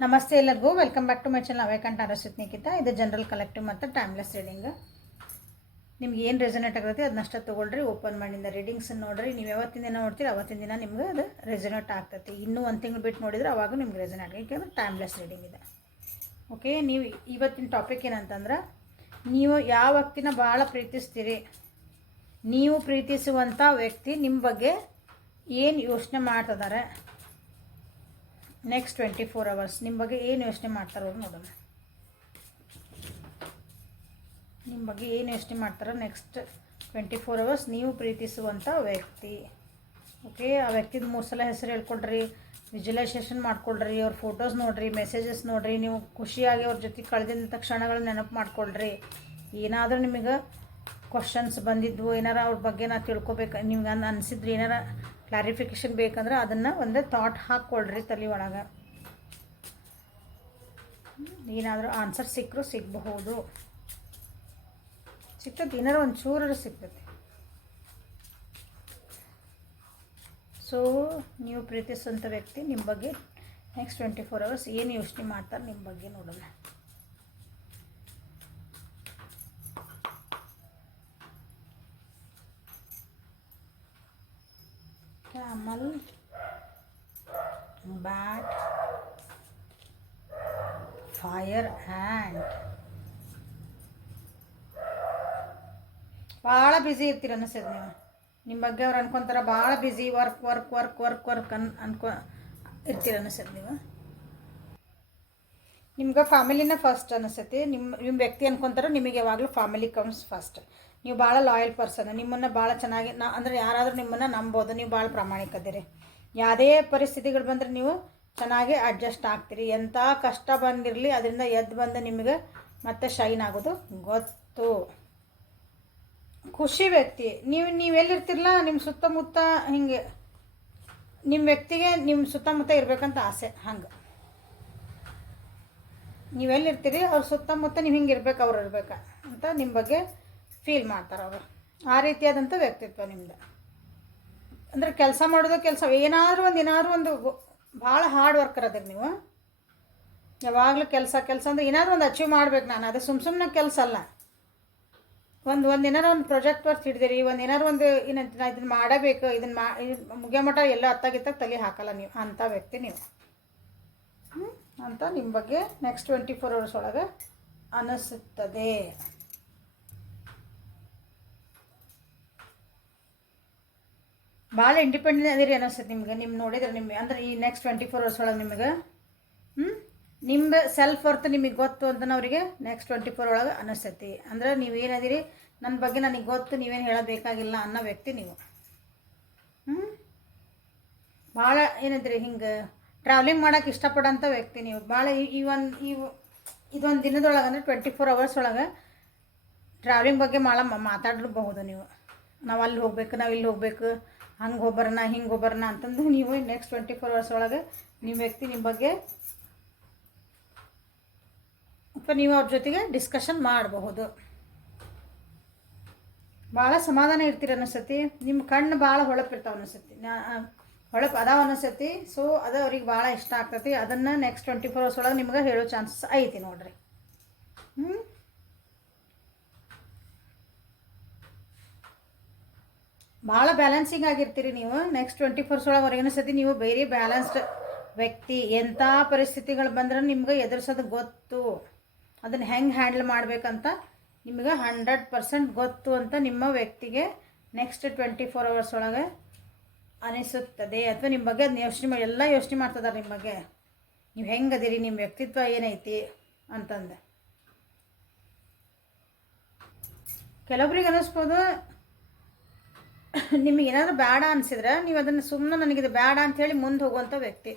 ನಮಸ್ತೆ ಎಲ್ಲರಿಗೂ, welcome back to my channel ಅವೇಕಂಠ ಅರಸಿತ್ ನಿಖಿತ. ಇದು ಜನರಲ್ ಕಲೆಕ್ಟಿವ್ ಮತ್ತು ಟೈಮ್ಲೆಸ್ ರೀಡಿಂಗ್. ನಿಮ್ಗೆ ಏನು ರೆಸನೇಟ್ ಆಗುತ್ತೆ ಅದನ್ನಷ್ಟೇ ತೊಗೊಳ್ರಿ. ಓಪನ್ ಮಾಡಿಂದ ರೀಡಿಂಗ್ಸನ್ನು ನೋಡಿರಿ. ನೀವು ಯಾವತ್ತಿನ ದಿನ ನೋಡ್ತೀರಿ ಅವತ್ತಿನ ದಿನ ನಿಮ್ಗೆ ಅದು ರೆಸನೇಟ್ ಆಗ್ತೈತಿ. ಇನ್ನೂ ಒಂದು ತಿಂಗಳು ಬಿಟ್ಟು ನೋಡಿದ್ರೆ ಅವಾಗ ನಿಮ್ಗೆ ರೆಸನೇಟ್ ಆಗುತ್ತೆ, ಯಾಕೆಂದ್ರೆ ಟೈಮ್ಲೆಸ್ ರೀಡಿಂಗ್ ಇದೆ. ಓಕೆ, ನೀವು ಇವತ್ತಿನ ಟಾಪಿಕ್ ಏನಂತಂದ್ರೆ, ನೀವು ಯಾವ ವ್ಯಕ್ತಿನ ಭಾಳ ಪ್ರೀತಿಸ್ತೀರಿ, ನೀವು ಪ್ರೀತಿಸುವಂಥ ವ್ಯಕ್ತಿ ನಿಮ್ಮ ಬಗ್ಗೆ ಏನು ಯೋಚನೆ ಮಾಡ್ತಿದ್ದಾರೆ, ನೆಕ್ಸ್ಟ್ 24 hours ನಿಮ್ಮ ಬಗ್ಗೆ ಏನು ಯೋಚನೆ ಮಾಡ್ತಾರೋ ನೋಡೋಣ. ನಿಮ್ಮ ಬಗ್ಗೆ ಏನು ಯೋಚನೆ ಮಾಡ್ತಾರೋ ನೆಕ್ಸ್ಟ್ 24 hours ನೀವು ಪ್ರೀತಿಸುವಂಥ ವ್ಯಕ್ತಿ. ಓಕೆ, ಆ ವ್ಯಕ್ತಿದು 3 ಸಲ ಹೆಸರು ಹೇಳ್ಕೊಡ್ರಿ, ವಿಜುವಲೈಸೇಷನ್ ಮಾಡ್ಕೊಳ್ರಿ, ಅವ್ರ ಫೋಟೋಸ್ ನೋಡಿರಿ, ಮೆಸೇಜಸ್ ನೋಡಿರಿ, ನೀವು ಖುಷಿಯಾಗಿ ಅವ್ರ ಜೊತೆ ಕಳೆದಂಥ ಕ್ಷಣಗಳನ್ನ ನೆನಪು ಮಾಡ್ಕೊಳ್ರಿ. ಏನಾದರೂ ನಿಮಗೆ ಕ್ವಶನ್ಸ್ ಬಂದಿದ್ವು, ಏನಾರು ಅವ್ರ ಬಗ್ಗೆ ನಾ ತಿಳ್ಕೊಬೇಕು ನಿಮ್ಗೆ ಅನಿಸಿದ್ರಿ, ಏನಾರ ಕ್ಲಾರಿಫಿಕೇಷನ್ ಬೇಕಂದ್ರೆ ಅದನ್ನು ಒಂದು ಥಾಟ್ ಹಾಕ್ಕೊಳ್ರಿ ತಲೆ ಒಳಗೆ. ಏನಾದರೂ ಆನ್ಸರ್ ಸಿಕ್ಕರೂ ಸಿಗಬಹುದು, ಸಿಗ್ತೈತಿ, ಏನಾರು ಒಂದು ಚೂರು ಸಿಗ್ತೈತಿ. ಸೊ ನೀವು ಪ್ರೀತಿಸುವಂಥ ವ್ಯಕ್ತಿ ನಿಮ್ಮ ಬಗ್ಗೆ ನೆಕ್ಸ್ಟ್ 24 hours ಏನು ಯೋಚನೆ ಮಾಡ್ತಾರೆ ನಿಮ್ಮ ಬಗ್ಗೆ ನೋಡೋಣ. Camel, bat, fire ant. ಭಾಳ ಬ್ಯುಸಿ ಇರ್ತೀರ ಅನಿಸ್ತದೆ. ನೀವು ನಿಮ್ಮ ಬಗ್ಗೆ ಅವ್ರು ಅನ್ಕೊತಾರೆ ಭಾಳ busy, work work work work work ಇರ್ತೀರ ಅನಿಸ್ತದೆ. ನೀವು ನಿಮ್ಗೆ ಫ್ಯಾಮಿಲಿನ ಫಸ್ಟ್ ಅನಿಸ್ತೈತಿ. ನಿಮ್ಮ ವ್ಯಕ್ತಿ ಅನ್ಕೊತಾರೆ ನಿಮಗೆ ಯಾವಾಗಲೂ ಫ್ಯಾಮಿಲಿ ಕಮ್ಸ್ ಫಸ್ಟ್. ನೀವು ಭಾಳ ಲಾಯಲ್ ಪರ್ಸನ್, ನಿಮ್ಮನ್ನು ಭಾಳ ಚೆನ್ನಾಗಿ ಅಂದರೆ ಯಾರಾದರೂ ನಿಮ್ಮನ್ನು ನಂಬೋದು. ನೀವು ಭಾಳ ಪ್ರಾಮಾಣಿಕದಿರಿ. ಯಾವುದೇ ಪರಿಸ್ಥಿತಿಗಳು ಬಂದರೆ ನೀವು ಚೆನ್ನಾಗಿ ಅಡ್ಜಸ್ಟ್ ಆಗ್ತೀರಿ. ಎಂಥ ಕಷ್ಟ ಬಂದಿರಲಿ ಅದರಿಂದ ಎದ್ದು ಬಂದು ನಿಮಗೆ ಮತ್ತೆ ಶೈನ್ ಆಗೋದು ಗೊತ್ತು. ಖುಷಿ ವ್ಯಕ್ತಿ. ನೀವೆಲ್ಲಿರ್ತಿರಲ್ಲ ನಿಮ್ಮ ಸುತ್ತಮುತ್ತ ಹಿಂಗೆ ನಿಮ್ಮ ವ್ಯಕ್ತಿಗೆ ನಿಮ್ಮ ಸುತ್ತಮುತ್ತ ಇರಬೇಕಂತ ಆಸೆ. ಹಂಗೆ ನೀವೆಲ್ಲಿರ್ತೀರಿ ಅವ್ರ ಸುತ್ತಮುತ್ತ ನೀವು ಹಿಂಗೆ ಇರ್ಬೇಕು, ಅವ್ರು ಇರ್ಬೇಕು ಅಂತ ನಿಮ್ಮ ಬಗ್ಗೆ ಫೀಲ್ ಮಾಡ್ತಾರೆ ಅವರು. ಆ ರೀತಿಯಾದಂಥ ವ್ಯಕ್ತಿತ್ವ ನಿಮ್ಮದು. ಅಂದರೆ ಕೆಲಸ ಮಾಡೋದು, ಏನಾದರೂ ಒಂದು ಭಾಳ ಹಾರ್ಡ್ ವರ್ಕರ್ ಅದಿರಿ ನೀವು. ಯಾವಾಗಲೂ ಕೆಲಸ ಅಂದರೆ ಏನಾದರೂ ಒಂದು ಅಚೀವ್ ಮಾಡ್ಬೇಕು. ನಾನು ಅದು ಸುಮ್ಮನೆ ಕೆಲಸ ಅಲ್ಲ. ಒಂದು ಏನಾರು ಒಂದು ಪ್ರಾಜೆಕ್ಟ್ ವರ್ಕ್ ಹಿಡಿದಿರಿ, ಏನಾರು ಒಂದು ಇದನ್ನು ಮಾಡಬೇಕು, ಇದನ್ನು ಮುಗಿಯೋ ಮಟ್ಟ ಎಲ್ಲ ಹತ್ತಾಗಿತ್ತಾಗ ತಲೆ ಹಾಕಲ್ಲ ನೀವು. ಅಂಥ ವ್ಯಕ್ತಿ ನೀವು ಅಂತ ನಿಮ್ಮ ಬಗ್ಗೆ ನೆಕ್ಸ್ಟ್ 24 hours ಒಳಗೆ ಅನಿಸುತ್ತದೆ. ಭಾಳ ಇಂಡಿಪೆಂಡೆಂಟ್ ಅದಿರಿ ಅನಿಸ್ತದೆ ನಿಮ್ಗೆ. ನೋಡಿದ್ರೆ ನಿಮಗೆ ಅಂದರೆ ಈ ನೆಕ್ಸ್ಟ್ 24 hours ಒಳಗೆ ನಿಮಗೆ ನಿಮ್ಮ ಸೆಲ್ಫ್ ವರ್ತ್ ನಿಮಗೆ ಗೊತ್ತು ಅಂತ ಅವರಿಗೆ ನೆಕ್ಸ್ಟ್ 24 ಒಳಗೆ ಅನಿಸ್ತೈತಿ. ಅಂದ್ರೆ ನೀವೇನದಿರಿ, ನನ್ನ ಬಗ್ಗೆ ನನಗೆ ಗೊತ್ತು, ನೀವೇನು ಹೇಳಬೇಕಾಗಿಲ್ಲ ಅನ್ನೋ ವ್ಯಕ್ತಿ ನೀವು. ಭಾಳ ಏನಂತೀರಿ, ಹಿಂಗೆ ಟ್ರಾವೆಲಿಂಗ್ ಮಾಡೋಕೆ ಇಷ್ಟಪಡೋಂಥ ವ್ಯಕ್ತಿ ನೀವು. ಭಾಳ ಇದೊಂದು ದಿನದೊಳಗೆ ಅಂದರೆ 24 hours ಒಳಗೆ ಟ್ರಾವೆಲಿಂಗ್ ಬಗ್ಗೆ ಭಾಳ ಮಾತಾಡಬಹುದು ನೀವು. ನಾವು ಅಲ್ಲಿ ಹೋಗ್ಬೇಕು, ನಾವು ಇಲ್ಲಿ ಹೋಗ್ಬೇಕು, ಹಂಗೆ ಹೋಗ್ಬರೋಣ ಹಿಂಗೆ ಹೋಗ್ಬರೋಣ ಅಂತಂದು ನೀವು ನೆಕ್ಸ್ಟ್ 24 hours ಒಳಗೆ ನಿಮ್ಮ ವ್ಯಕ್ತಿ ನಿಮ್ಮ ಬಗ್ಗೆ ಅಥವಾ ನೀವು ಅವ್ರ ಜೊತೆಗೆ ಡಿಸ್ಕಷನ್ ಮಾಡಬಹುದು. ಭಾಳ ಸಮಾಧಾನ ಇರ್ತೀರ ಅನಿಸ್ತತಿ. ನಿಮ್ಮ ಕಣ್ಣು ಭಾಳ ಹೊಳಪಿರ್ತಾವೆ ಅನಿಸ್ತತಿ, ಹೊಳಪು ಅದಾವ ಅನಿಸ್ತತಿ. ಸೊ ಅದು ಅವ್ರಿಗೆ ಭಾಳ ಇಷ್ಟ ಆಗ್ತೈತಿ. ಅದನ್ನು ನೆಕ್ಸ್ಟ್ 24 hours ಒಳಗೆ ನಿಮ್ಗೆ ಹೇಳೋ ಚಾನ್ಸಸ್ ಐತಿ ನೋಡ್ರಿ. ಭಾಳ ಬ್ಯಾಲೆನ್ಸಿಂಗ್ ಆಗಿರ್ತೀರಿ ನೀವು. ನೆಕ್ಸ್ಟ್ 24 hours ಒಳಗೆ ಅವ್ರಿಗೆ ಅನಿಸ್ತತಿ ನೀವು ಬೇರೆ ಬ್ಯಾಲೆನ್ಸ್ಡ್ ವ್ಯಕ್ತಿ. ಎಂಥ ಪರಿಸ್ಥಿತಿಗಳು ಬಂದ್ರೆ ನಿಮ್ಗೆ ಎದುರಿಸೋದು ಗೊತ್ತು, ಅದನ್ನು ಹೆಂಗೆ ಹ್ಯಾಂಡಲ್ ಮಾಡಬೇಕಂತ ನಿಮಗೆ 100% ಗೊತ್ತು ಅಂತ ನಿಮ್ಮ ವ್ಯಕ್ತಿಗೆ ನೆಕ್ಸ್ಟ್ 24 hours ಒಳಗೆ ಅನಿಸುತ್ತದೆ. ಅಥವಾ ನಿಮ್ಮ ಬಗ್ಗೆ ಅದನ್ನ ಯೋಚನೆ ಮಾಡ್ತಿದ್ದಾರೆ ನಿಮ್ಮ ಬಗ್ಗೆ. ನೀವು ಹೆಂಗದಿರಿ, ನಿಮ್ಮ ವ್ಯಕ್ತಿತ್ವ ಏನೈತಿ ಅಂತಂದು. ಕೆಲವೊಬ್ರಿಗೆ ಅನ್ನಿಸ್ಬೋದು ನಿಮಗೇನಾದರೂ ಬೇಡ ಅನಿಸಿದ್ರೆ ನೀವು ಅದನ್ನು ಸುಮ್ಮನೆ ನನಗಿದು ಬೇಡ ಅಂಥೇಳಿ ಮುಂದೆ ಹೋಗುವಂಥ ವ್ಯಕ್ತಿ.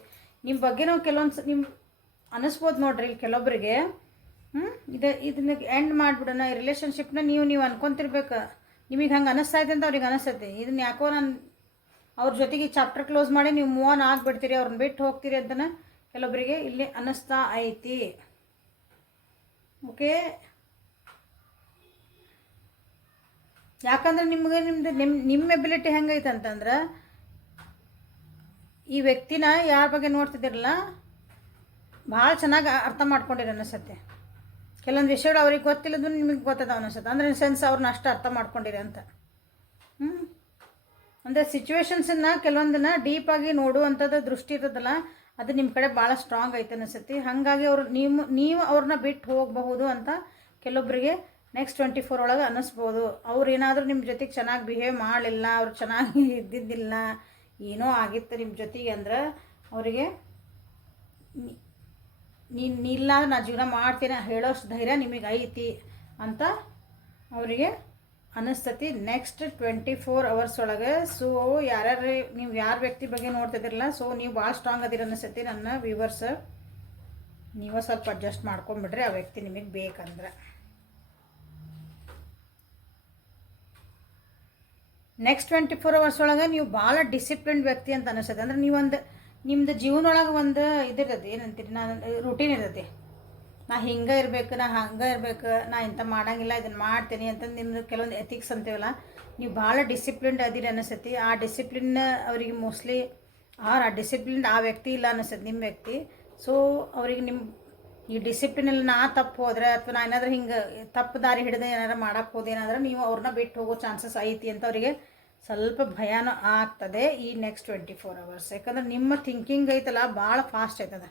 ನಿಮ್ಮ ಬಗ್ಗೆ ನಾವು ಕೆಲವೊಂದು ನಿಮ್ಮ ಅನ್ನಿಸ್ಬೋದು ನೋಡ್ರಿ. ಕೆಲವೊಬ್ಬರಿಗೆ ಇದನ್ನ ಎಂಡ್ ಮಾಡಿಬಿಡೋಣ ಈ ರಿಲೇಷನ್ಶಿಪ್ನ ನೀವು ಅನ್ಕೊತಿರ್ಬೇಕು. ನಿಮಗೆ ಹಂಗೆ ಅನ್ನಿಸ್ತಾಯಿದೆ ಅಂತ ಅವ್ರಿಗೆ ಅನ್ನಿಸ್ತೈತಿ. ಇದನ್ನು ಯಾಕೋ ನಾನು ಅವ್ರ ಜೊತೆಗೆ ಚಾಪ್ಟರ್ ಕ್ಲೋಸ್ ಮಾಡಿ ನೀವು ಮೂವ್ ಆನ್ ಆಗಿಬಿಡ್ತೀರಿ, ಅವ್ರನ್ನ ಬಿಟ್ಟು ಹೋಗ್ತೀರಿ ಅಂತಲೇ ಕೆಲವೊಬ್ಬರಿಗೆ ಇಲ್ಲಿ ಅನ್ನಿಸ್ತಾ ಐತಿ. ಓಕೆ, ಯಾಕಂದ್ರೆ ನಿಮ್ಮ ಎಬಿಲಿಟಿ ಹೆಂಗೈತೆ ಅಂತಂದ್ರೆ ಈ ವ್ಯಕ್ತಿನ ಯಾರ ಬಗ್ಗೆ ನೋಡ್ತಿದ್ದೀರಲ್ಲ ಭಾಳ ಚೆನ್ನಾಗಿ ಅರ್ಥ ಮಾಡ್ಕೊಂಡಿರಿ ಅನಿಸುತ್ತೆ. ಕೆಲವೊಂದು ವಿಷಯಗಳು ಅವ್ರಿಗೆ ಗೊತ್ತಿಲ್ಲದು ನಿಮಗೆ ಗೊತ್ತದ ಅನಿಸುತ್ತೆ. ಅಂದರೆ ಸೆನ್ಸ್ ಅವ್ರನ್ನ ಅಷ್ಟು ಅರ್ಥ ಮಾಡ್ಕೊಂಡಿರಿ ಅಂತ. ಅಂದರೆ ಸಿಚುವೇಶನ್ಸನ್ನು ಕೆಲವೊಂದನ್ನು ಡೀಪಾಗಿ ನೋಡುವಂಥದ್ದು ದೃಷ್ಟಿ ಇರೋದಲ್ಲ, ಅದು ನಿಮ್ಮ ಕಡೆ ಭಾಳ ಸ್ಟ್ರಾಂಗ್ ಐತೆ ಅನಿಸುತ್ತೆ. ಹಾಗಾಗಿ ಅವರು ನೀವು ಅವ್ರನ್ನ ಬಿಟ್ಟು ಹೋಗಬಹುದು ಅಂತ ಕೆಲವೊಬ್ಬರಿಗೆ ನೆಕ್ಸ್ಟ್ 24 ಒಳಗೆ ಅನ್ನಿಸ್ಬೋದು. ಅವ್ರು ಏನಾದರೂ ನಿಮ್ಮ ಜೊತೆಗೆ ಚೆನ್ನಾಗಿ ಬಿಹೇವ್ ಮಾಡಲಿಲ್ಲ, ಅವ್ರು ಚೆನ್ನಾಗಿ ಇದ್ದಿದ್ದಿಲ್ಲ, ಏನೋ ಆಗಿತ್ತು ನಿಮ್ಮ ಜೊತೆಗೆ ಅಂದ್ರೆ ಅವರಿಗೆ ಇಲ್ಲ ನಾ ಜೀವನ ಮಾಡ್ತೀನಿ ಹೇಳೋಷ್ಟು ಧೈರ್ಯ ನಿಮಗೆ ಐತಿ ಅಂತ ಅವರಿಗೆ ಅನ್ನಿಸ್ತತಿ ನೆಕ್ಸ್ಟ್ 24 ಅವರ್ಸ್ ಒಳಗೆ. ಸೊ ಯಾರ್ಯಾರು ನೀವು ಯಾರ ವ್ಯಕ್ತಿ ಬಗ್ಗೆ ನೋಡ್ತಿದ್ದಿರಲ್ಲ, ಸೊ ನೀವು ಭಾಳ ಸ್ಟ್ರಾಂಗ್ ಅದಿರ ಅನ್ನಿಸ್ತತಿ ನನ್ನ ವ್ಯೂವರ್ಸ್. ನೀವು ಸ್ವಲ್ಪ ಅಡ್ಜಸ್ಟ್ ಮಾಡ್ಕೊಂಬಿಡ್ರಿ ಆ ವ್ಯಕ್ತಿ ನಿಮಗೆ ಬೇಕಂದ್ರೆ. ನೆಕ್ಸ್ಟ್ 24 ಅವರ್ಸ್ ಒಳಗೆ ನೀವು ಭಾಳ ಡಿಸಿಪ್ಲಿನ್ಡ್ ವ್ಯಕ್ತಿ ಅಂತ ಅನಿಸ್ತದೆ. ಅಂದರೆ ನೀವೊಂದು ನಿಮ್ಮದು ಜೀವನೊಳಗೆ ಒಂದು ಇದಿರ್ತದೆ, ಏನಂತೀರಿ, ನಾನು ರೂಟೀನ್ ಇರ್ತೈತಿ. ನಾ ಹಿಂಗೆ ಇರಬೇಕು, ನಾ ಹಂಗೆ ಇರಬೇಕು, ನಾ ಇಂಥ ಮಾಡೋಂಗಿಲ್ಲ, ಇದನ್ನು ಮಾಡ್ತೀನಿ ಅಂತಂದು ನಿಮ್ಮದು ಕೆಲವೊಂದು ಎಥಿಕ್ಸ್ ಅಂತೀವಲ್ಲ, ನೀವು ಭಾಳ ಡಿಸಿಪ್ಲಿನ್ಡ್ ಅದಿರಿ ಅನಿಸ್ತೈತಿ. ಆ ಡಿಸಿಪ್ಲಿನ್ ಅವರಿಗೆ ಮೋಸ್ಟ್ಲಿ ಆ ಡಿಸಿಪ್ಲಿನ್ಡ್ ಆ ವ್ಯಕ್ತಿ ಇಲ್ಲ ಅನಿಸ್ತದೆ ನಿಮ್ಮ ವ್ಯಕ್ತಿ. ಸೊ ಅವ್ರಿಗೆ ನಿಮ್ಮ ಈ ಡಿಸಿಪ್ಲಿನಲ್ಲಿ ನಾ ತಪ್ಪು ಹೋದರೆ ಅಥವಾ ನಾ ಏನಾದರೂ ಹಿಂಗೆ ತಪ್ಪು ದಾರಿ ಹಿಡಿದು ಏನಾದ್ರು ಮಾಡೋಕ್ಕೆ ಹೋದೆ ಏನಾದ್ರೆ ನೀವು ಅವ್ರನ್ನ ಬಿಟ್ಟು ಹೋಗೋ ಚಾನ್ಸಸ್ ಐತಿ ಅಂತ ಅವರಿಗೆ ಸ್ವಲ್ಪ ಭಯನೂ ಆಗ್ತದೆ ಈ ನೆಕ್ಸ್ಟ್ 24 ಅವರ್ಸ್. ಯಾಕಂದ್ರೆ ನಿಮ್ಮ ಥಿಂಕಿಂಗ್ ಐತಲ್ಲ ಭಾಳ ಫಾಸ್ಟ್ ಆಯ್ತದೆ.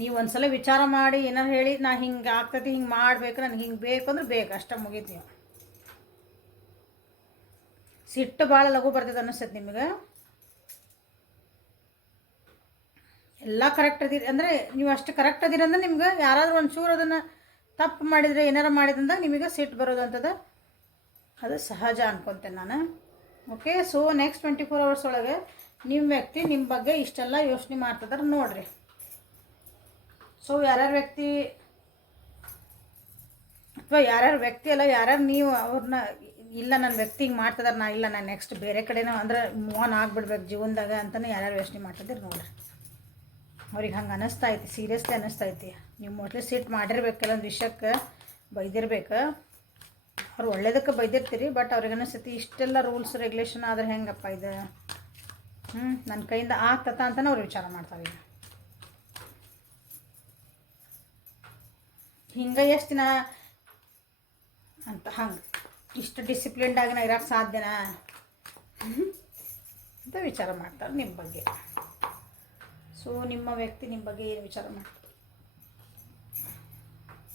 ನೀವು ಒಂದು ಸಲ ವಿಚಾರ ಮಾಡಿ ಏನಾರು ಹೇಳಿ ನಾ ಹಿಂಗೆ ಆಗ್ತೈತಿ, ಹಿಂಗೆ ಮಾಡಬೇಕು, ನನಗೆ ಹಿಂಗೆ ಬೇಕು ಅಂದ್ರೆ ಬೇಕು, ಅಷ್ಟೇ ಮುಗೀತು. ನೀವು ಸಿಟ್ಟು ಭಾಳ ಲಘು ಬರ್ತದೆ ಅನ್ನಿಸ್ತೈತೆ ನಿಮಗೆ. ಎಲ್ಲ ಕರೆಕ್ಟ್ ಅದಿರಿ ಅಂದರೆ ನೀವು ಅಷ್ಟು ಕರೆಕ್ಟ್ ಅದಿರಿ ಅಂದ್ರೆ ನಿಮ್ಗೆ ಯಾರಾದರೂ ಒಂಚೂರು ಅದನ್ನು ತಪ್ಪು ಮಾಡಿದರೆ ಏನಾರು ಮಾಡಿದಂದಾಗ ನಿಮಗೆ ಸಿಟ್ಟು ಬರೋದು ಅಂತದ, ಅದು ಸಹಜ ಅನ್ಕೊತೇನೆ ನಾನು. ಓಕೆ, ಸೊ ನೆಕ್ಸ್ಟ್ 24 ಅವರ್ಸ್ ಒಳಗೆ ನಿಮ್ಮ ವ್ಯಕ್ತಿ ನಿಮ್ಮ ಬಗ್ಗೆ ಇಷ್ಟೆಲ್ಲ ಯೋಚನೆ ಮಾಡ್ತಿದಾರೆ ನೋಡಿರಿ. ಸೊ ಯಾರ್ಯಾರು ವ್ಯಕ್ತಿ ಅಥವಾ ಯಾರ್ಯಾರು ವ್ಯಕ್ತಿ ಅಲ್ಲ, ಯಾರ್ಯಾರು ನೀವು ಅವ್ರನ್ನ ಇಲ್ಲ ನನ್ನ ವ್ಯಕ್ತಿ ಹಿಂಗೆ ಮಾಡ್ತಿದಾರೆ, ನಾ ಇಲ್ಲ ನಾನು ನೆಕ್ಸ್ಟ್ ಬೇರೆ ಕಡೆನೋ ಅಂದ್ರೆ ಮೂವ್ ಆನ್ ಆಗಿಬಿಡ್ಬೇಕು ಜೀವನದಾಗ ಅಂತಲೇ ಯಾರ್ಯಾರು ಯೋಚನೆ ಮಾಡ್ತಿದ್ದೀರಿ ನೋಡಿರಿ. ಅವ್ರಿಗೆ ಹಂಗೆ ಅನ್ನಿಸ್ತಾ ಐತಿ, ಸೀರಿಯಸ್ಲಿ ಅನ್ನಿಸ್ತಾ ಐತಿ. ನೀವು ಮೋಸ್ಟ್ಲಿ ಸಿಟ್ಟು ಮಾಡಿರ್ಬೇಕು, ಕೆಲವೊಂದು ವಿಷಯಕ್ಕೆ ಬೈದಿರ್ಬೇಕು. ಅವ್ರು ಒಳ್ಳೇದಕ್ಕೆ ಬೈದಿರ್ತೀರಿ, ಬಟ್ ಅವ್ರಿಗೆ ಅನ್ನಿಸ್ತೈತಿ ಇಷ್ಟೆಲ್ಲ ರೂಲ್ಸ್ ರೆಗ್ಯುಲೇಷನ್ ಆದ್ರೆ ಹೆಂಗಪ್ಪ ಇದು, ನನ್ನ ಕೈಯಿಂದ ಆಗ್ತತ ಅಂತಲೇ ಅವ್ರು ವಿಚಾರ ಮಾಡ್ತಾರೆ. ಈಗ ಹಿಂಗೆ ಎಷ್ಟು ದಿನ ಅಂತ ಹಂಗೆ ಇಷ್ಟು ಡಿಸಿಪ್ಲಿನ್ಡಾಗಿ ನಾ ಇರೋಕ್ಕೆ ಸಾಧ್ಯನಾ ಅಂತ ವಿಚಾರ ಮಾಡ್ತಾರೆ ನಿಮ್ಮ ಬಗ್ಗೆ. ಸೊ ನಿಮ್ಮ ವ್ಯಕ್ತಿ ನಿಮ್ಮ ಬಗ್ಗೆ ಏನು ವಿಚಾರ ಮಾಡ್ತಾರೆ?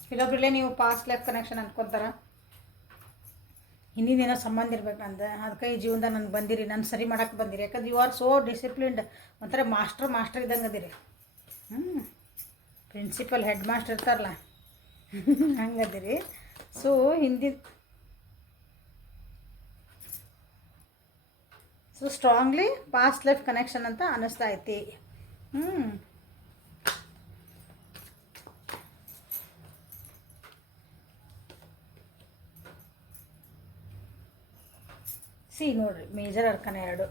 ಕೆಲವೊಬ್ಬರಲ್ಲೇ ನೀವು ಪಾಸ್ಟ್ ಲೈಫ್ ಕನೆಕ್ಷನ್ ಅಂದ್ಕೊತಾರ, ಹಿಂದಿನ ಸಂಬಂಧ ಇರ್ಬೇಕಂದ ಅದಕ್ಕೆ ಈ ಜೀವನದಾಗ ನನಗೆ ಬಂದಿರಿ, ನಾನು ಸರಿ ಮಾಡೋಕ್ಕೆ ಬಂದಿರಿ. ಯಾಕಂದ್ರೆ ಯು ಆರ್ ಸೋ ಡಿಸಿಪ್ಲಿನ್ಡ್, ಒಂಥರ ಮಾಸ್ಟರ್ ಇದ್ದಂಗೆ ಅದಿರಿ. ಪ್ರಿನ್ಸಿಪಲ್ ಹೆಡ್ ಮಾಸ್ಟರ್ ಇರ್ತಾರಲ್ಲ ಹಂಗದಿರಿ. So so strongly past life connection ಅಂತ ಅನ್ನಿಸ್ತಾ ಐತಿ. ನೋಡ್ರಿ, ಮೇಜರ್ ಅರ್ಕನ 2.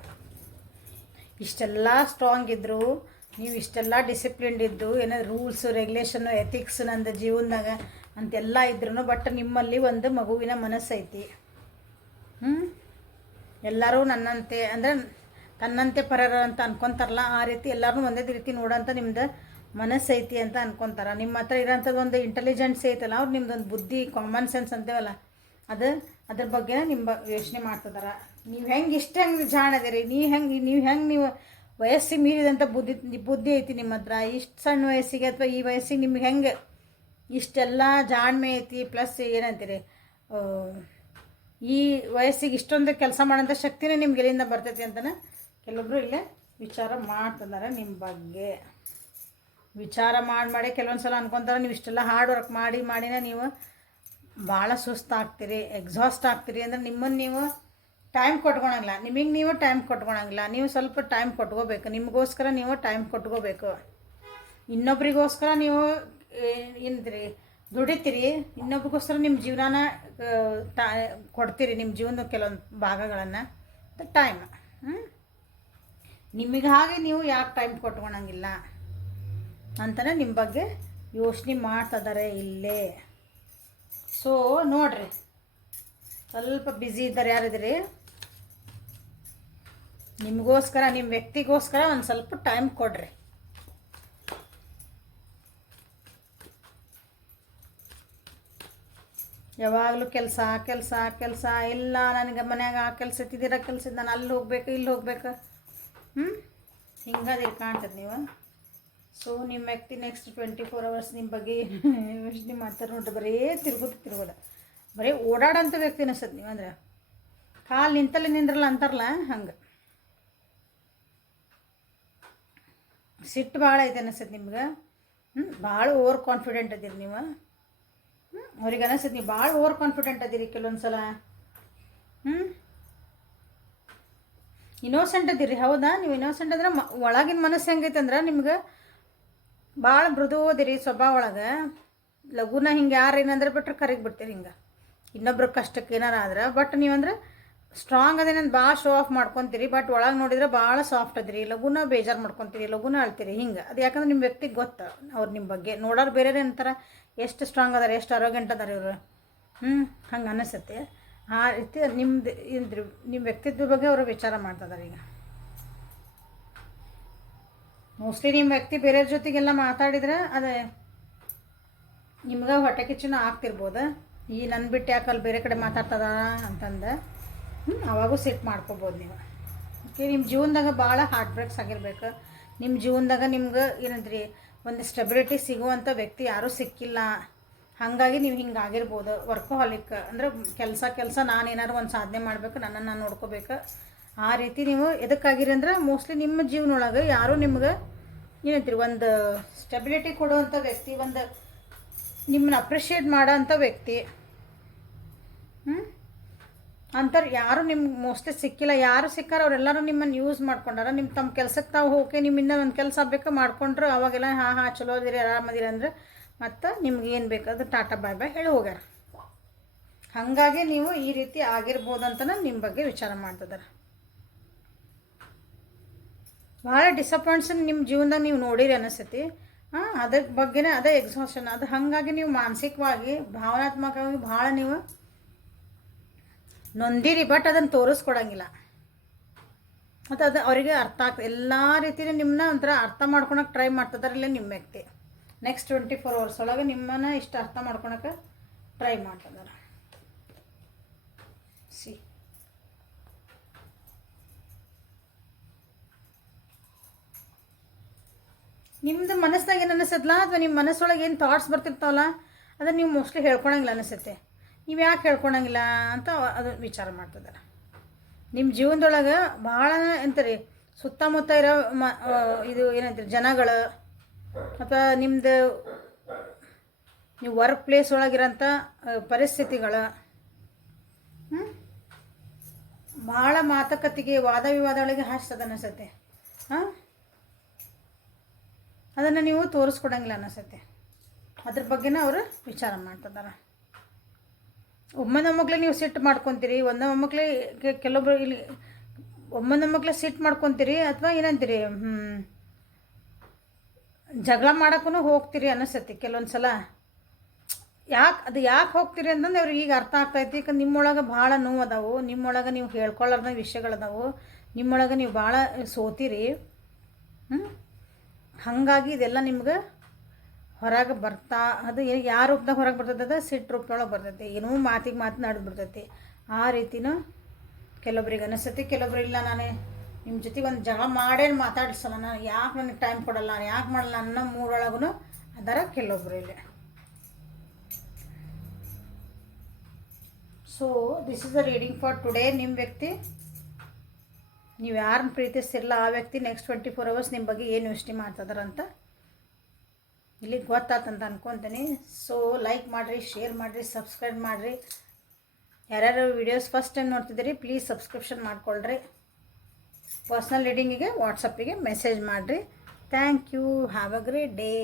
ಇಷ್ಟೆಲ್ಲ ಸ್ಟ್ರಾಂಗ್ ಇದ್ದರು, ನೀವು ಇಷ್ಟೆಲ್ಲ ಡಿಸಿಪ್ಲಿನ್ಡ್ ಇದ್ದು, ಏನಾದ್ರು ರೂಲ್ಸು ರೆಗ್ಯುಲೇಷನ್ನು ಎಥಿಕ್ಸ್ ನಂದು ಜೀವನದಾಗ ಅಂತೆಲ್ಲ ಇದ್ರೂ, ಬಟ್ ನಿಮ್ಮಲ್ಲಿ ಒಂದು ಮಗುವಿನ ಮನಸ್ಸೈತಿ. ಎಲ್ಲರೂ ನನ್ನಂತೆ ಅಂದರೆ ತನ್ನಂತೆ ಪರರ ಅಂತ ಅನ್ಕೊತಾರಲ್ಲ, ಆ ರೀತಿ ಎಲ್ಲರೂ ಒಂದೇ ರೀತಿ ನೋಡೋಂಥ ನಿಮ್ದು ಮನಸ್ಸೈತಿ ಅಂತ ಅನ್ಕೊತಾರೆ. ನಿಮ್ಮ ಹತ್ರ ಇರೋಂಥದ್ದು ಒಂದು ಇಂಟೆಲಿಜೆನ್ಸ್ ಐತಲ್ಲ, ಅವ್ರು ನಿಮ್ದೊಂದು ಬುದ್ಧಿ, ಕಾಮನ್ ಸೆನ್ಸ್ ಅಂತೇವಲ್ಲ, ಅದ್ರ ಬಗ್ಗೆ ನಿಮ್ಮ ಯೋಚನೆ ಮಾಡ್ತಿದಾರೆ. ನೀವು ಹೆಂಗೆ ಹೆಂಗೆ ಜಾಣದಿರಿ, ನೀವು ವಯಸ್ಸಿಗೆ ಮೀರಿದಂಥ ಬುದ್ಧಿ ಐತಿ ನಿಮ್ಮ ಹತ್ರ. ಇಷ್ಟು ಸಣ್ಣ ವಯಸ್ಸಿಗೆ ಅಥವಾ ಈ ವಯಸ್ಸಿಗೆ ನಿಮ್ಗೆ ಹೆಂಗೆ ಇಷ್ಟೆಲ್ಲ ಜಾಣ್ಮೆ ಐತಿ, ಪ್ಲಸ್ ಏನಂತೀರಿ ಈ ವಯಸ್ಸಿಗೆ ಇಷ್ಟೊಂದು ಕೆಲಸ ಮಾಡೋಂಥ ಶಕ್ತಿನೇ ನಿಮ್ಗೆ ಎಲ್ಲಿಂದ ಬರ್ತೈತಿ ಅಂತಲೇ ಕೆಲವೊಬ್ಬರು ಇಲ್ಲೇ ವಿಚಾರ ಮಾಡ್ತಿದ್ದಾರೆ ನಿಮ್ಮ ಬಗ್ಗೆ. ವಿಚಾರ ಮಾಡಿ ಕೆಲವೊಂದು ಸಲ ಅನ್ಕೊತಾರೆ ನೀವು ಇಷ್ಟೆಲ್ಲ ಹಾರ್ಡ್ ವರ್ಕ್ ಮಾಡಿನೇ ನೀವು ಭಾಳ ಸುಸ್ತಾಗ್ತೀರಿ, ಎಕ್ಸಾಸ್ಟ್ ಆಗ್ತೀರಿ. ಅಂದರೆ ನಿಮ್ಮನ್ನು ನೀವು ಟೈಮ್ ಕೊಟ್ಕೊಳಂಗಿಲ್ಲ, ನಿಮಗೆ ನೀವು ಟೈಮ್ ಕೊಟ್ಕೊಳಂಗಿಲ್ಲ. ನೀವು ಸ್ವಲ್ಪ ಟೈಮ್ ಕೊಟ್ಕೋಬೇಕು, ನಿಮಗೋಸ್ಕರ ನೀವು ಟೈಮ್ ಕೊಟ್ಕೋಬೇಕು. ಇನ್ನೊಬ್ರಿಗೋಸ್ಕರ ನೀವು ಏನಂತೀರಿ ದುಡಿತೀರಿ, ಇನ್ನೊಬ್ರಿಗೋಸ್ಕರ ನಿಮ್ಮ ಜೀವನಾನ ಕೊಡ್ತೀರಿ, ನಿಮ್ಮ ಜೀವನದ ಕೆಲವೊಂದು ಭಾಗಗಳನ್ನು. ಟೈಮ್ ನಿಮಗೆ ಹಾಗೆ ನೀವು ಯಾಕೆ ಟೈಮ್ ಕೊಟ್ಕೊಳಂಗಿಲ್ಲ ಅಂತಲೇ ನಿಮ್ಮ ಬಗ್ಗೆ ಯೋಚನೆ ಮಾಡ್ತಿದ್ದಾರೆ ಇಲ್ಲೇ. ಸೊ ನೋಡಿರಿ, ಸ್ವಲ್ಪ ಬ್ಯುಸಿ ಇದ್ದಾರೆ ಯಾರಿದ್ದೀರಿ, ನಿಮಗೋಸ್ಕರ ನಿಮ್ಮ ವ್ಯಕ್ತಿಗೋಸ್ಕರ ಒಂದು ಸ್ವಲ್ಪ ಟೈಮ್ ಕೊಡ್ರಿ. ಯಾವಾಗಲೂ ಕೆಲಸ ಕೆಲಸ ಕೆಲಸ ಇಲ್ಲ, ನನಗೆ ಮನ್ಯಾಗ ಆ ಕೆಲಸ ಇದ್ದಿದ್ದೀರ ಕೆಲಸ ನಾನು ಅಲ್ಲಿ ಹೋಗ್ಬೇಕು ಇಲ್ಲಿ ಹೋಗ್ಬೇಕು. ಹಿಂಗದಿರಿ ಕಾಣ್ತದೆ ನೀವು. ಸೊ ನಿಮ್ಮ ವ್ಯಕ್ತಿ ನೆಕ್ಸ್ಟ್ 24 hours ನಿಮ್ಮ ಬಗ್ಗೆ ಯೋಚನೆ ಮಾಡ್ತಾರೆ ನೋಡ್ರಿ. ಬರೀ ತಿರ್ಗೋದು ಬರೀ ಓಡಾಡೋಂಥ ವ್ಯಕ್ತಿ ಅನಿಸ್ತದೆ ನೀವು. ಅಂದ್ರೆ ಕಾಲು ನಿಂತಲ್ಲಿ ನಿಂದ್ರಲ್ಲ ಅಂತಾರಲ್ಲ ಹಂಗೆ. ಸಿಟ್ಟು ಭಾಳ ಐತೆ ಅನಿಸ್ತದೆ ನಿಮ್ಗೆ. ಭಾಳ ಓವರ್ ಕಾನ್ಫಿಡೆಂಟ್ ಅದೀರಿ ನೀವು. ಅವ್ರಿಗೆ ಅನಿಸ್ತದೆ ನೀವು ಭಾಳ ಓವರ್ ಕಾನ್ಫಿಡೆಂಟ್ ಅದೀರಿ ಕೆಲವೊಂದು ಸಲ. ಇನ್ನೋಸೆಂಟ್ ಅದೀರಿ. ಹೌದಾ? ನೀವು ಇನ್ನೋಸೆಂಟ್ ಅಂದ್ರೆ ಒಳಗಿನ ಮನಸ್ಸು ಹೆಂಗೈತೆ ಅಂದ್ರೆ ನಿಮ್ಗೆ ಭಾಳ ಮೃದು ಓದಿರಿ ಸ್ವಭಾವ ಒಳಗೆ. ಲಘುನ ಹಿಂಗೆ ಯಾರು ಏನಂದ್ರೆ ಬಿಟ್ರೆ ಕರೆಗೆ ಬಿಡ್ತೀರಿ ಹಿಂಗೆ ಇನ್ನೊಬ್ರ ಕಷ್ಟಕ್ಕೆ ಏನಾರು ಆದ್ರೆ. ಬಟ್ ನೀವಂದ್ರೆ ಸ್ಟ್ರಾಂಗ್ ಅದೇನಂದು ಭಾಳ ಶೋ ಆಫ್ ಮಾಡ್ಕೊತೀರಿ. ಬಟ್ ಒಳಗೆ ನೋಡಿದ್ರೆ ಭಾಳ ಸಾಫ್ಟ್ ಅದಿರಿ. ಲಘುನ ಬೇಜಾರು ಮಾಡ್ಕೊತೀರಿ, ಲಘುನ ಅಳ್ತೀರಿ ಹಿಂಗೆ. ಅದು ಯಾಕಂದ್ರೆ ನಿಮ್ಮ ವ್ಯಕ್ತಿಗೆ ಗೊತ್ತು ಅವ್ರು ನಿಮ್ಮ ಬಗ್ಗೆ ನೋಡೋರು ಬೇರೆ ಅಂತಾರೆ ಎಷ್ಟು ಸ್ಟ್ರಾಂಗ್ ಅದಾರೆ, ಎಷ್ಟು ಆರೋಗ್ಯಂಟ್ ಅದಾರೆ ಇವರು. ಹಂಗೆ ಅನಿಸುತ್ತೆ. ಆ ರೀತಿ ನಿಮ್ದು ನಿಮ್ಮ ವ್ಯಕ್ತಿತ್ವದ ಬಗ್ಗೆ ಅವರು ವಿಚಾರ ಮಾಡ್ತಿದ್ದಾರೆ ಈಗ. ಮೋಸ್ಟ್ಲಿ ನಿಮ್ಮ ವ್ಯಕ್ತಿ ಬೇರೆಯವ್ರ ಜೊತೆಗೆಲ್ಲ ಮಾತಾಡಿದ್ರೆ ಅದೇ ನಿಮ್ಗೆ ಹೊಟ್ಟೆ ಕಿಚ್ಚುನ ಆಗ್ತಿರ್ಬೋದು. ಈ ನನ್ನ ಬಿಟ್ಟು ಯಾಕಲ್ಲಿ ಬೇರೆ ಕಡೆ ಮಾತಾಡ್ತದ ಅಂತಂದು ಅವಾಗೂ ಸಿಟ್ಟು ಮಾಡ್ಕೊಬೋದು ನೀವು. ಓಕೆ, ನಿಮ್ಮ ಜೀವನದಾಗ ಭಾಳ ಹಾರ್ಟ್ ಬ್ರೇಕ್ಸ್ ಆಗಿರ್ಬೇಕು. ನಿಮ್ಮ ಜೀವನದಾಗ ನಿಮ್ಗೆ ಏನಂದ್ರಿ ಒಂದು ಸ್ಟೆಬಿಲಿಟಿ ಸಿಗುವಂಥ ವ್ಯಕ್ತಿ ಯಾರೂ ಸಿಕ್ಕಿಲ್ಲ. ಹಾಗಾಗಿ ನೀವು ಹಿಂಗೆ ಆಗಿರ್ಬೋದು. ವರ್ಕೋಹಾಲಿಕ್ ಅಂದರೆ ಕೆಲಸ ನಾನೇನಾದ್ರು ಒಂದು ಸಾಧನೆ ಮಾಡಬೇಕು, ನನ್ನನ್ನು ನಾನು ನೋಡ್ಕೋಬೇಕು. ಆ ರೀತಿ ನೀವು ಎದಕ್ಕಾಗಿರಿ ಅಂದ್ರೆ ಮೋಸ್ಟ್ಲಿ ನಿಮ್ಮ ಜೀವನೊಳಗೆ ಯಾರೂ ನಿಮ್ಗೆ ಏನಂತೀರಿ ಒಂದು ಸ್ಟೆಬಿಲಿಟಿ ಕೊಡುವಂಥ ವ್ಯಕ್ತಿ, ಒಂದು ನಿಮ್ಮನ್ನ ಅಪ್ರಿಷಿಯೇಟ್ ಮಾಡೋ ಅಂಥ ವ್ಯಕ್ತಿ ಅಂತಾರೆ ಯಾರು ನಿಮ್ಗೆ ಮೋಸ್ಟ್ಲಿ ಸಿಕ್ಕಿಲ್ಲ. ಯಾರು ಸಿಕ್ಕಾರ ಅವರೆಲ್ಲರೂ ನಿಮ್ಮನ್ನು ಯೂಸ್ ಮಾಡ್ಕೊಂಡಾರ. ನಿಮ್ಮ ತಮ್ಮ ಕೆಲಸಕ್ಕೆ ತಾವು ಹೋಗಿ ನಿಮ್ಮಿಂದ ಒಂದು ಕೆಲಸ ಬೇಕು ಮಾಡ್ಕೊಂಡ್ರು. ಅವಾಗೆಲ್ಲ ಹಾಂ ಚಲೋ ಅದಿರಿ ಆರಾಮದಿರಿ ಅಂದ್ರೆ ಮತ್ತು ನಿಮ್ಗೆ ಏನು ಬೇಕಾದ್ರೆ ಟಾಟಾ ಬಾಯ್ ಬಾಯ್ ಹೇಳಿ ಹೋಗ್ಯಾರ. ಹಾಗಾಗಿ ನೀವು ಈ ರೀತಿ ಆಗಿರ್ಬೋದು ಅಂತಲೇ ನಿಮ್ಮ ಬಗ್ಗೆ ವಿಚಾರ ಮಾಡ್ತಿದ್ದಾರೆ. ಭಾಳ ಡಿಸಪಾಯಿಂಟ್ಸ್ ನಿಮ್ಮ ಜೀವನದಾಗ ನೀವು ನೋಡಿರಿ ಅನಿಸ್ತೈತಿ. ಅದ್ರ ಬಗ್ಗೆನೇ ಅದೇ ಎಕ್ಸಾಷನ್ ಅದು. ಹಾಗಾಗಿ ನೀವು ಮಾನಸಿಕವಾಗಿ ಭಾವನಾತ್ಮಕವಾಗಿ ಭಾಳ ನೀವು ನೊಂದಿರಿ. ಬಟ್ ಅದನ್ನು ತೋರಿಸ್ಕೊಡಂಗಿಲ್ಲ. ಮತ್ತು ಅದು ಅವರಿಗೆ ಅರ್ಥ ಆಗ್ತದೆ. ಎಲ್ಲ ರೀತಿಯೂ ನಿಮ್ಮನ್ನ ಒಂಥರ ಅರ್ಥ ಮಾಡ್ಕೊಳಕ್ಕೆ ಟ್ರೈ ಮಾಡ್ತಿದ್ದಾರೆ ಇಲ್ಲ ನಿಮ್ಮ ವ್ಯಕ್ತಿ. ನೆಕ್ಸ್ಟ್ 24 hours ಒಳಗೆ ನಿಮ್ಮನ್ನು ಇಷ್ಟು ಅರ್ಥ ಮಾಡ್ಕೊಳಕ್ಕೆ ಟ್ರೈ ಮಾಡ್ತಿದ್ದಾರೆ. ಸಿ ನಿಮ್ಮದು ಮನಸ್ಸಿನಾಗ ಏನು ಅನಿಸ್ತದಲ್ಲ ಅಥವಾ ನಿಮ್ಮ ಮನಸ್ಸೊಳಗೆ ಏನು ಥಾಟ್ಸ್ ಬರ್ತಿರ್ತಾವಲ್ಲ ಅದನ್ನು ನೀವು ಮೋಸ್ಟ್ಲಿ ಹೇಳ್ಕೊಳಂಗಿಲ್ಲ ಅನಿಸುತ್ತೆ. ನೀವು ಯಾಕೆ ಹೇಳ್ಕೊಳಂಗಿಲ್ಲ ಅಂತ ಅದು ವಿಚಾರ ಮಾಡ್ತಿದ್ದಾರೆ. ನಿಮ್ಮ ಜೀವನದೊಳಗೆ ಭಾಳ ಎಂತಾರೆ ಸುತ್ತಮುತ್ತ ಇರೋ ಇದು ಏನಂತೀರಿ ಜನಗಳು ಅಥವಾ ನಿಮ್ಮದು ನೀವು ವರ್ಕ್ ಪ್ಲೇಸ್ ಒಳಗಿರೋಂಥ ಪರಿಸ್ಥಿತಿಗಳು ಭಾಳ ಮಾತುಕತೆಗೆ ವಾದ ವಿವಾದಗಳಿಗೆ ಹಾಸ್ತದೆ ಅನಿಸುತ್ತೆ. ಅದನ್ನು ನೀವು ತೋರಿಸ್ಕೊಡಂಗಿಲ್ಲ ಅನಿಸುತ್ತೆ. ಅದ್ರ ಬಗ್ಗೆನೇ ಅವರು ವಿಚಾರ ಮಾಡ್ತಿದ್ದಾರೆ. ಒಮ್ಮೆ ನೀವು ಸಿಟ್ಟು ಮಾಡ್ಕೊತೀರಿ. ಒಂದೊಮ್ಮಕ್ಳೆ ಕೆಲವೊಬ್ರು ಇಲ್ಲಿ ಒಮ್ಮೆ ಸಿಟ್ಟು ಮಾಡ್ಕೊತೀರಿ ಅಥವಾ ಏನಂತೀರಿ ಜಗಳ ಮಾಡೋಕ್ಕೂ ಹೋಗ್ತೀರಿ ಅನಿಸುತ್ತೆ ಕೆಲವೊಂದು ಸಲ. ಯಾಕೆ ಹೋಗ್ತೀರಿ ಅಂತಂದು ಅವ್ರಿಗೆ ಈಗ ಅರ್ಥ ಆಗ್ತಾಯಿತ್ತು. ಯಾಕಂದ್ರೆ ನಿಮ್ಮೊಳಗೆ ಭಾಳ ನೋವು ಅದಾವು, ನಿಮ್ಮೊಳಗೆ ನೀವು ಹೇಳ್ಕೊಳ್ಳೋರ್ನ ವಿಷಯಗಳದಾವು, ನಿಮ್ಮೊಳಗೆ ನೀವು ಭಾಳ ಸೋತೀರಿ. ಹಾಗಾಗಿ ಇದೆಲ್ಲ ನಿಮ್ಗೆ ಹೊರಗೆ ಬರ್ತಾ ಅದು ಯಾವ ರೂಪದಾಗ ಹೊರಗೆ ಬರ್ತದೆ ಸಿಟ್ಟು ರೂಪದೊಳಗೆ ಬರ್ತೈತಿ. ಏನೋ ಮಾತಿಗೆ ಮಾತನಾಡೋದು ಬಿಡ್ತೈತಿ. ಆ ರೀತಿನೂ ಕೆಲವೊಬ್ರಿಗೆ ಅನಿಸ್ತೈತಿ. ಕೆಲವೊಬ್ರು ಇಲ್ಲ ನಾನು ನಿಮ್ಮ ಜೊತೆಗೆ ಒಂದು ಜಗಳ ಮಾಡೇ ಮಾತಾಡಿಸಲ್ಲ, ನಾನು ಯಾಕೆ ನನಗೆ ಟೈಮ್ ಕೊಡಲ್ಲ, ನಾನು ಯಾಕೆ ಮಾಡಲ್ಲ ಅನ್ನೋ ಮೂರೊಳಗೂ ಅದರ ಕೆಲವೊಬ್ರು ಇಲ್ಲಿ. So this is the reading for today. ನಿಮ್ಮ ವ್ಯಕ್ತಿ ನೀವು ಯಾರನ್ನ ಪ್ರೀತಿಸ್ತಿರಲ್ಲ ಆ ವ್ಯಕ್ತಿ ನೆಕ್ಸ್ಟ್ 24 hours ನಿಮ್ಮ ಬಗ್ಗೆ ಏನು ಯೋಚನೆ ಮಾಡ್ತಿದಾರಂತ ಇಲ್ಲಿ ಗೊತ್ತಾತಂತ ಅನ್ಕೊತೀನಿ. ಸೊ ಲೈಕ್ ಮಾಡಿರಿ, ಶೇರ್ ಮಾಡಿರಿ, ಸಬ್ಸ್ಕ್ರೈಬ್ ಮಾಡಿರಿ. ಯಾರ್ಯಾರು ವೀಡಿಯೋಸ್ ಫಸ್ಟ್ ಟೈಮ್ ನೋಡ್ತಿದ್ದೀರಿ ಪ್ಲೀಸ್ ಸಬ್ಸ್ಕ್ರಿಪ್ಷನ್ ಮಾಡ್ಕೊಳ್ರಿ. ಪರ್ಸ್ನಲ್ ರೀಡಿಂಗಿಗೆ ವಾಟ್ಸಪ್ಪಿಗೆ ಮೆಸೇಜ್ ಮಾಡಿರಿ. Thank you. Have a great day.